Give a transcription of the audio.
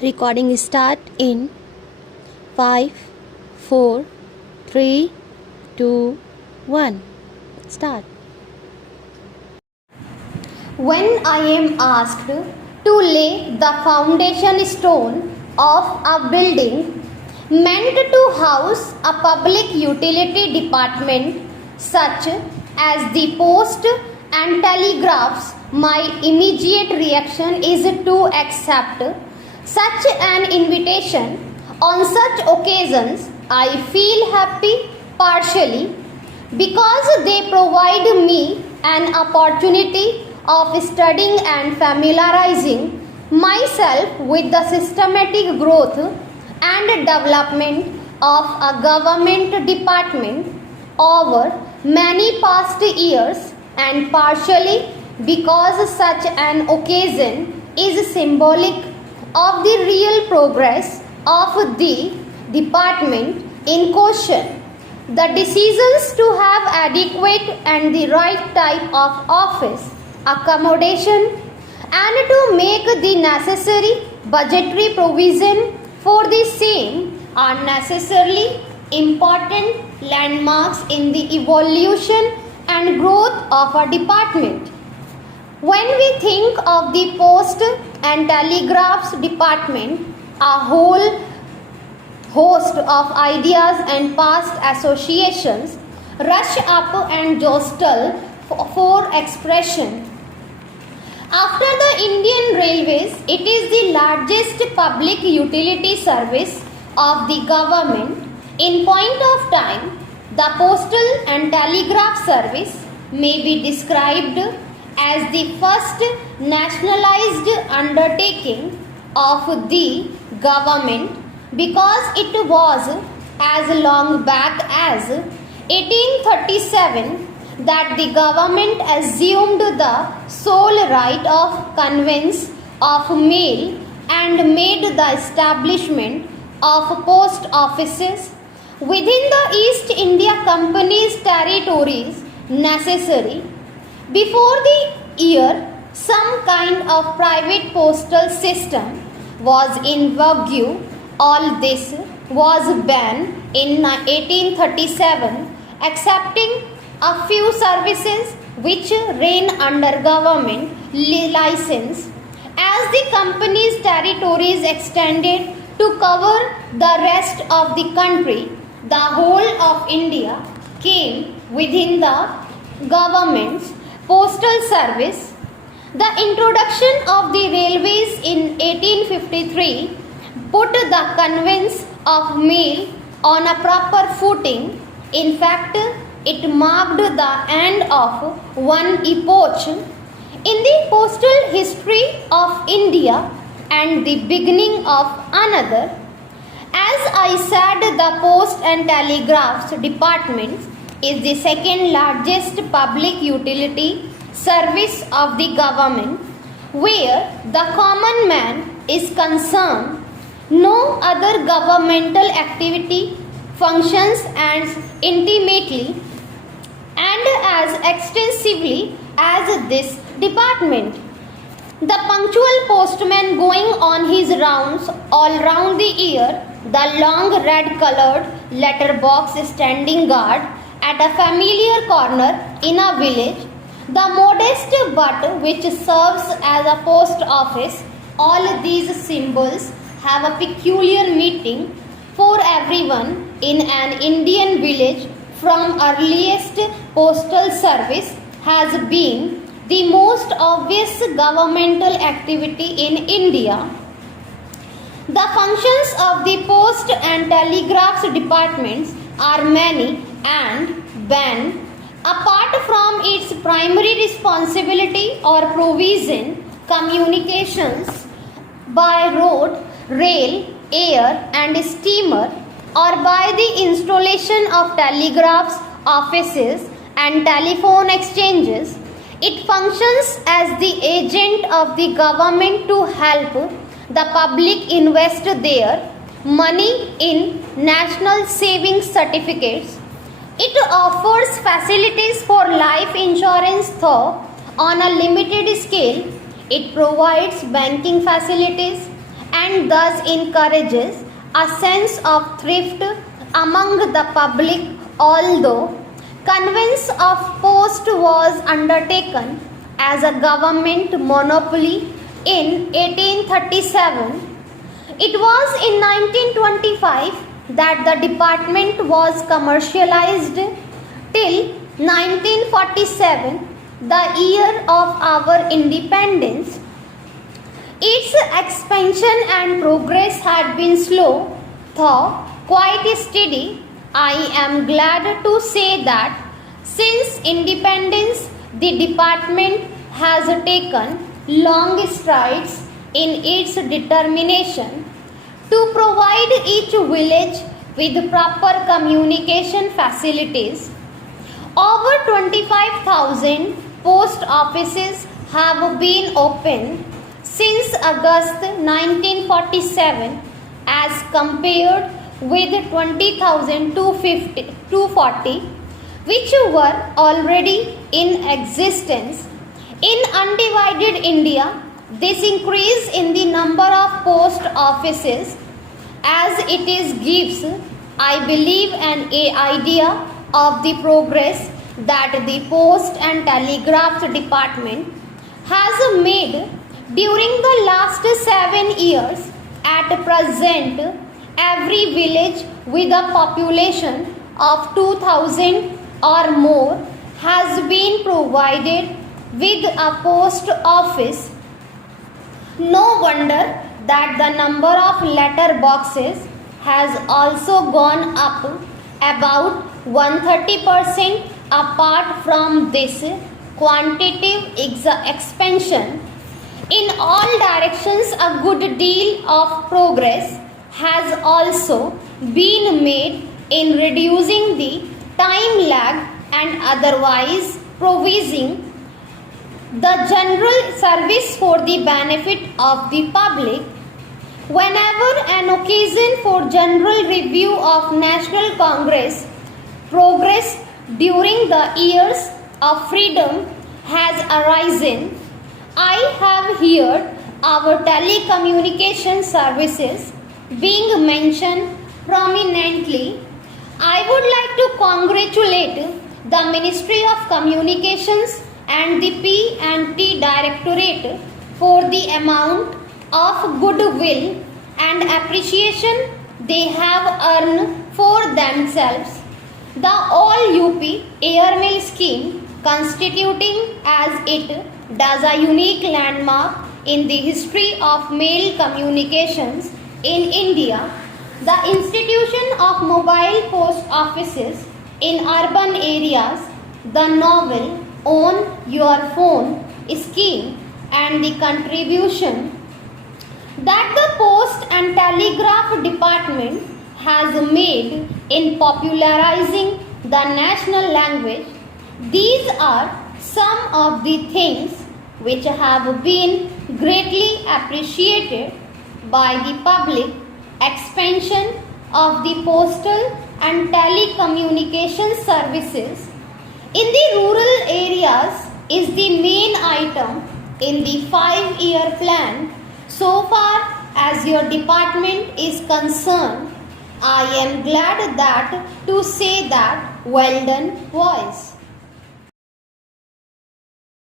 Recording start in 5, 4, 3, 2, 1. Start. When I am asked to lay the foundation stone of a building meant to house a public utility department such as the post and telegraphs, my immediate reaction is to accept such an invitation. On such occasions, I feel happy partially because they provide me an opportunity of studying and familiarizing myself with the systematic growth and development of a government department over many past years, and partially because such an occasion is symbolic of the real progress of the department in question. The decisions to have adequate and the right type of office accommodation and to make the necessary budgetary provision for the same are necessarily important landmarks in the evolution and growth of a department. When we think of the post and telegraphs department, a whole host of ideas and past associations rush up and jostle for expression. After the Indian Railways, it is the largest public utility service of the government. In point of time, the postal and telegraph service may be described as the first nationalized undertaking of the government because it was as long back as 1837 that the government assumed the sole right of conveyance of mail and made the establishment of post offices within the East India Company's territories necessary. Before the year, some kind of private postal system was in vogue. All this was banned in 1837, excepting a few services which ran under government license. As the company's territories extended to cover the rest of the country, the whole of India came within the government's postal service. The introduction of the railways in 1853 put the conveyance of mail on a proper footing. In fact, it marked the end of one epoch in the postal history of India and the beginning of another. As I said, the Post and Telegraphs Department is the second largest public utility service of the government. Where the common man is concerned, no other governmental activity functions as intimately and as extensively as this department. The punctual postman going on his rounds all round the year, the long red colored letter box standing guard at a familiar corner in a village, the modest but which serves as a post office, all these symbols have a peculiar meaning for everyone in an Indian village. From earliest postal service has been the most obvious governmental activity in India. The functions of the post and telegraphs departments are many and when, apart from its primary responsibility or provision, communications by road, rail, air and steamer, or by the installation of telegraphs, offices and telephone exchanges, it functions as the agent of the government to help the public invest their money in national savings certificates. It offers facilities for life insurance though on a limited scale. It provides banking facilities and thus encourages a sense of thrift among the public, although conveyance of post was undertaken as a government monopoly in 1837. It was in 1925 that the department was commercialized till 1947, the year of our independence. Its expansion and progress had been slow, though quite steady. I am glad to say that since independence, the department has taken long strides in its determination to provide each village with proper communication facilities. Over 25,000 post offices have been opened since August 1947 as compared with 20,240 which were already in existence. In undivided India, this increase in the number of post offices as it is gives, I believe, an idea of the progress that the Post and Telegraph Department has made during the last 7 years. At present, every village with a population of 2,000 or more has been provided with a post office. No wonder that the number of letter boxes has also gone up about 130%. Apart from this quantitative expansion in all directions, a good deal of progress has also been made in reducing the time lag and otherwise providing the general service for the benefit of the public. Whenever an occasion for general review of National Congress progress during the years of freedom has arisen, I have heard our telecommunication services being mentioned prominently. I would like to congratulate the Ministry of Communications and the P&T Directorate for the amount of goodwill and appreciation they have earned for themselves. The All UP Airmail Scheme, constituting as it does a unique landmark in the history of mail communications in India, the institution of mobile post offices in urban areas, the novel Own Your Phone scheme, and the contribution that the Post and Telegraph Department has made in popularizing the national language. These are some of the things which have been greatly appreciated by the public. Expansion of the postal and telecommunication services in the rural areas is the main item in the 5-year plan. So far as your department is concerned, I am glad that to say that well done, boys.